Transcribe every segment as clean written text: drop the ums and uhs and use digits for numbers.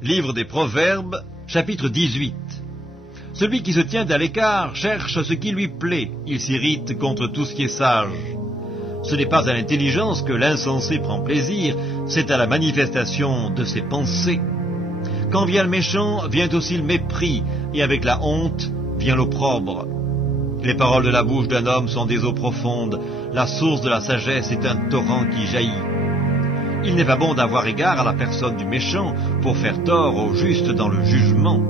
Livre des Proverbes, chapitre 18. Celui qui se tient à l'écart cherche ce qui lui plaît, il s'irrite contre tout ce qui est sage. Ce n'est pas à l'intelligence que l'insensé prend plaisir, c'est à la manifestation de ses pensées. Quand vient le méchant, vient aussi le mépris, et avec la honte vient l'opprobre. Les paroles de la bouche d'un homme sont des eaux profondes, la source de la sagesse est un torrent qui jaillit. Il n'est pas bon d'avoir égard à la personne du méchant pour faire tort au juste dans le jugement.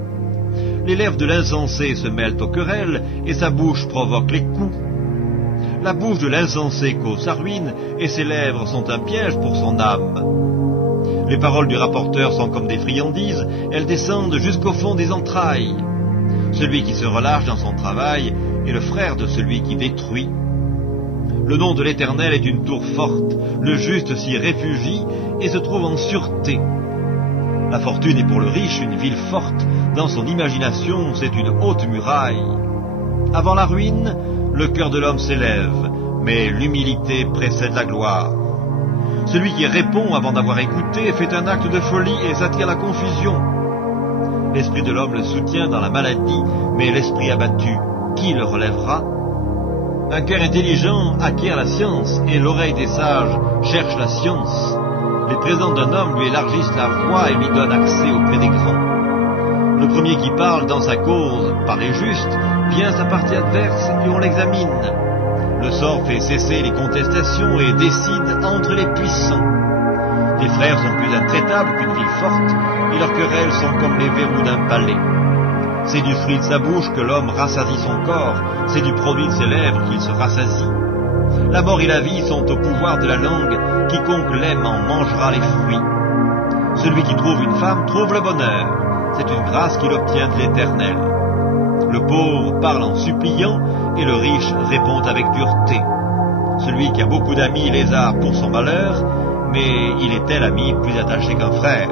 Les lèvres de l'insensé se mêlent aux querelles et sa bouche provoque les coups. La bouche de l'insensé cause sa ruine et ses lèvres sont un piège pour son âme. Les paroles du rapporteur sont comme des friandises, elles descendent jusqu'au fond des entrailles. Celui qui se relâche dans son travail est le frère de celui qui détruit. Le nom de l'Éternel est une tour forte, le juste s'y réfugie et se trouve en sûreté. La fortune est pour le riche une ville forte, dans son imagination c'est une haute muraille. Avant la ruine, le cœur de l'homme s'élève, mais l'humilité précède la gloire. Celui qui répond avant d'avoir écouté fait un acte de folie et s'attire la confusion. L'esprit de l'homme le soutient dans la maladie, mais l'esprit abattu, qui le relèvera? Un cœur intelligent acquiert la science, et l'oreille des sages cherche la science. Les présents d'un homme lui élargissent la voie et lui donnent accès auprès des grands. Le premier qui parle dans sa cause paraît juste, vient sa partie adverse et on l'examine. Le sort fait cesser les contestations et décide entre les puissants. Les frères sont plus intraitables qu'une ville forte, et leurs querelles sont comme les verrous d'un palais. C'est du fruit de sa bouche que l'homme rassasie son corps, c'est du produit de ses lèvres qu'il se rassasie. La mort et la vie sont au pouvoir de la langue, quiconque l'aime en mangera les fruits. Celui qui trouve une femme trouve le bonheur, c'est une grâce qu'il obtient de l'Éternel. Le pauvre parle en suppliant, et le riche répond avec dureté. Celui qui a beaucoup d'amis les a pour son malheur, mais il est tel ami plus attaché qu'un frère.